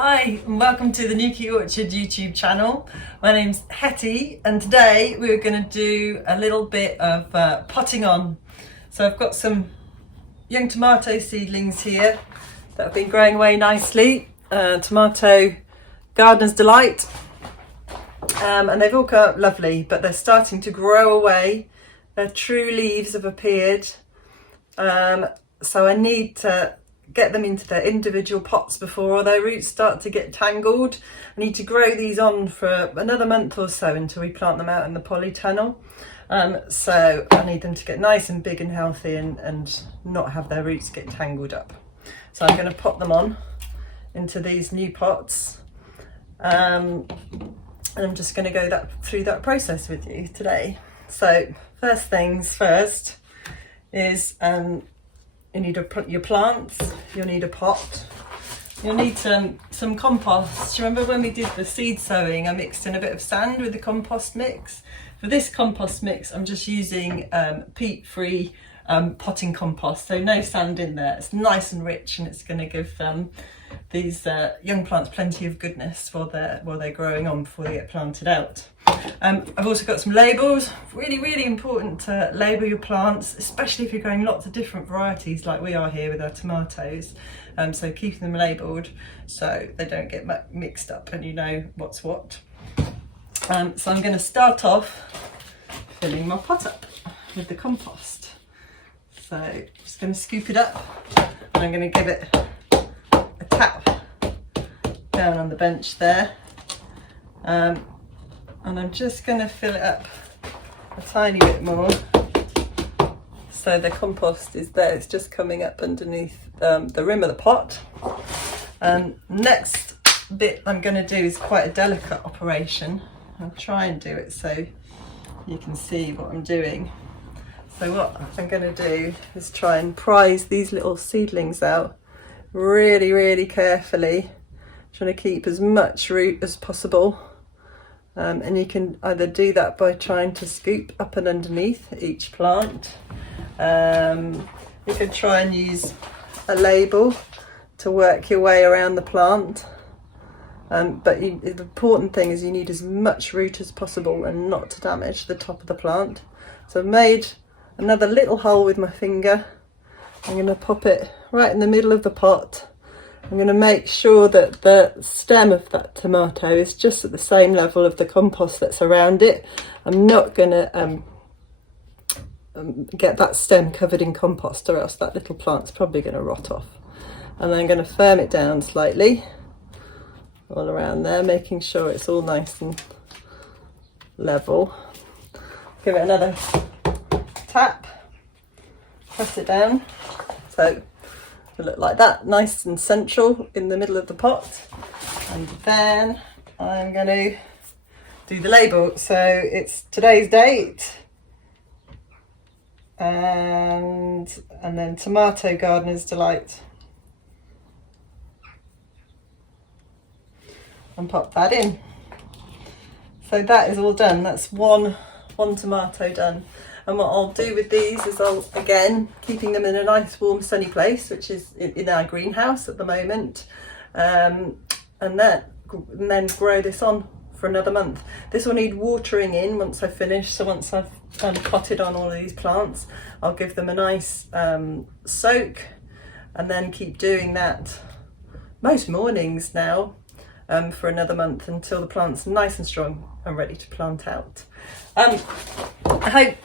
Hi and welcome to the Nuki Orchard YouTube channel. My name's Hetty and today we're going to do a little bit of potting on. So I've got some young tomato seedlings here that have been growing away nicely. Tomato Gardener's Delight, and they've all come up lovely, but they're starting to grow away. Their true leaves have appeared, so I need to get them into their individual pots before their roots start to get tangled. I need to grow these on for another month or so until we plant them out in the polytunnel. So I need them to get nice and big and healthy and not have their roots get tangled up. So I'm going to pop them on into these new pots, and I'm just going to go through that process with you today. So first things first is you need your plants, you'll need a pot, you'll need some compost. Do you remember when we did the seed sowing, I mixed in a bit of sand with the compost mix? For this compost mix, I'm just using peat-free potting compost, so no sand in there. It's nice and rich, and it's going to give these young plants plenty of goodness while they're growing on before they get planted out. I've also got some labels. Really important to label your plants, especially if you're growing lots of different varieties like we are here with our tomatoes. So keeping them labelled so they don't get mixed up and you know what's what. So I'm going to start off filling my pot up with the compost. So I'm just going to scoop it up and I'm going to give it a tap down on the bench there. And I'm just going to fill it up a tiny bit more so the compost is there. It's just coming up underneath the rim of the pot. Next bit I'm going to do is quite a delicate operation. I'll try and do it so you can see what I'm doing. So what I'm going to do is try and prise these little seedlings out really carefully, trying to keep as much root as possible. And you can either do that by trying to scoop up and underneath each plant. You can try and use a label to work your way around the plant. But the important thing is you need as much root as possible and not to damage the top of the plant. So I've made another little hole with my finger. I'm going to pop it right in the middle of the pot. I'm going to make sure that the stem of that tomato is just at the same level of the compost that's around it. I'm not going to get that stem covered in compost, or else that little plant's probably going to rot off. And then I'm going to firm it down slightly all around there, making sure it's all nice and level. Give it another tap, press it down. So it'll look like that, nice and central in the middle of the pot. And then I'm going to do the label. So it's today's date, and then Tomato Gardener's Delight, and pop that in. So that is all done. That's one tomato done. And what I'll do with these is again, keeping them in a nice warm sunny place, which is in our greenhouse at the moment, and then grow this on for another month. This will need watering in once I finish. So once I've potted on all of these plants, I'll give them a nice soak, and then keep doing that most mornings now for another month until the plant's nice and strong and ready to plant out. I hope